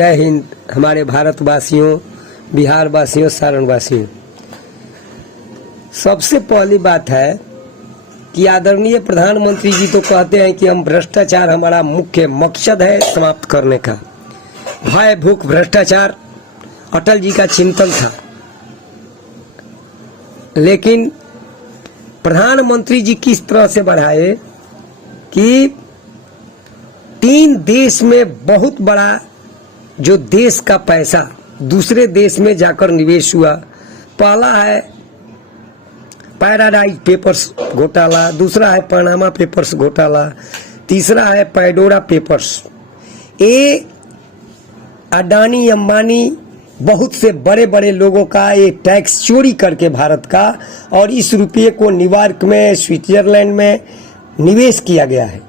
जय हिंद हमारे भारतवासियों, बिहार वासियों, सारण वासियों। सबसे पहली बात है कि आदरणीय प्रधानमंत्री जी तो कहते हैं कि हम भ्रष्टाचार हमारा मुख्य मकसद है समाप्त करने का। भय भूख भ्रष्टाचार अटल जी का चिंतन था, लेकिन प्रधानमंत्री जी किस तरह से बढ़ाए कि 3 देश में बहुत बड़ा जो देश का पैसा दूसरे देश में जाकर निवेश हुआ। पहला है पैराडाइज पेपर्स घोटाला, दूसरा है पनामा पेपर्स घोटाला, तीसरा है पैडोरा पेपर्स। ये अडानी अंबानी बहुत से बड़े बड़े लोगों का ये टैक्स चोरी करके भारत का, और इस रुपये को न्यूयॉर्क में, स्विट्जरलैंड में निवेश किया गया है।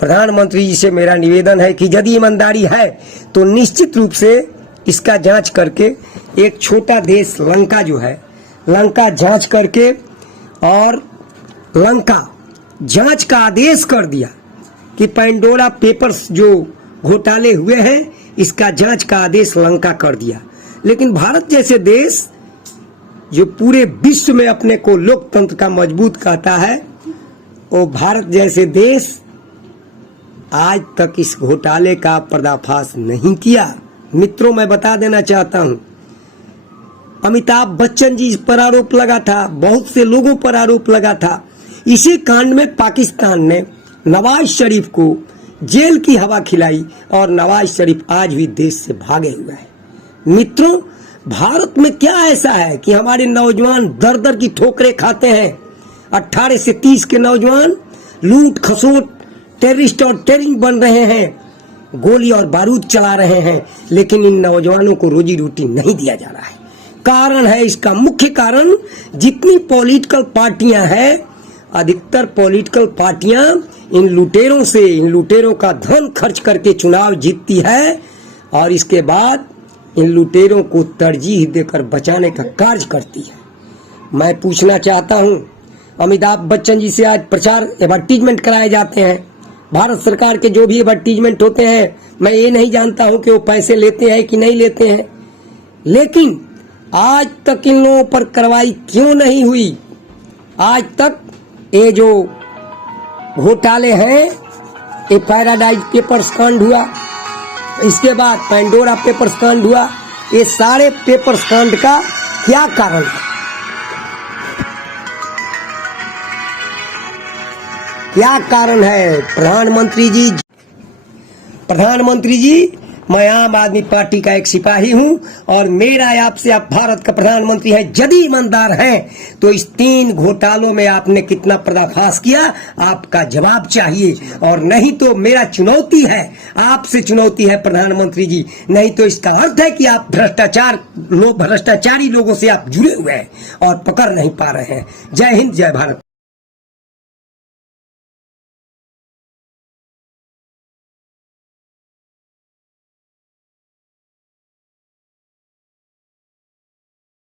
प्रधानमंत्री जी से मेरा निवेदन है कि यदि ईमानदारी है तो निश्चित रूप से इसका जांच करके एक छोटा देश लंका जो है, लंका जांच करके, और लंका जांच का आदेश कर दिया कि पैंडोरा पेपर्स जो घोटाले हुए हैं इसका जांच का आदेश लंका कर दिया। लेकिन भारत जैसे देश जो पूरे विश्व में अपने को लोकतंत्र का मजबूत कहता है, वो भारत जैसे देश आज तक इस घोटाले का पर्दाफाश नहीं किया। मित्रों, मैं बता देना चाहता हूं, अमिताभ बच्चन जी पर आरोप लगा था, बहुत से लोगों पर आरोप लगा था। इसी कांड में पाकिस्तान ने नवाज शरीफ को जेल की हवा खिलाई और नवाज शरीफ आज भी देश से भागे हुए हैं। मित्रों, भारत में क्या ऐसा है कि हमारे नौजवान दर दर की ठोकरें खाते हैं। 18 से 30 के नौजवान लूट खसोट, टेररिस्ट और टेरिंग बन रहे हैं, गोली और बारूद चला रहे हैं, लेकिन इन नौजवानों को रोजी रोटी नहीं दिया जा रहा है। कारण है, इसका मुख्य कारण जितनी पॉलिटिकल पार्टियां हैं, अधिकतर पॉलिटिकल पार्टियां इन लुटेरों से, इन लुटेरों का धन खर्च करके चुनाव जीतती है, और इसके बाद इन लुटेरों को तरजीह देकर बचाने का कार्य करती है। मैं पूछना चाहता हूं, अमिताभ बच्चन जी से आज प्रचार एडवर्टीजमेंट कराए जाते हैं। भारत सरकार के जो भी एडवर्टीजमेंट होते हैं, मैं ये नहीं जानता हूं कि वो पैसे लेते हैं कि नहीं लेते हैं, लेकिन आज तक इन लोगों पर कार्रवाई क्यों नहीं हुई? आज तक ये जो घोटाले हैं, ये पैराडाइज पेपर्स कांड हुआ, इसके बाद पैंडोरा पेपर्स कांड हुआ, ये सारे पेपर्स कांड का क्या कारण है? क्या कारण है? प्रधानमंत्री जी, मैं आम आदमी पार्टी का एक सिपाही हूं, और मेरा आपसे, आप भारत का प्रधानमंत्री है, यदि ईमानदार हैं तो इस 3 घोटालों में आपने कितना पर्दाफाश किया, आपका जवाब चाहिए। और नहीं तो मेरा चुनौती है, आपसे चुनौती है प्रधानमंत्री जी, नहीं तो इसका अर्थ है कि आप भ्रष्टाचारी लोगों से आप जुड़े हुए हैं और पकड़ नहीं पा रहे हैं। जय हिंद, जय भारत।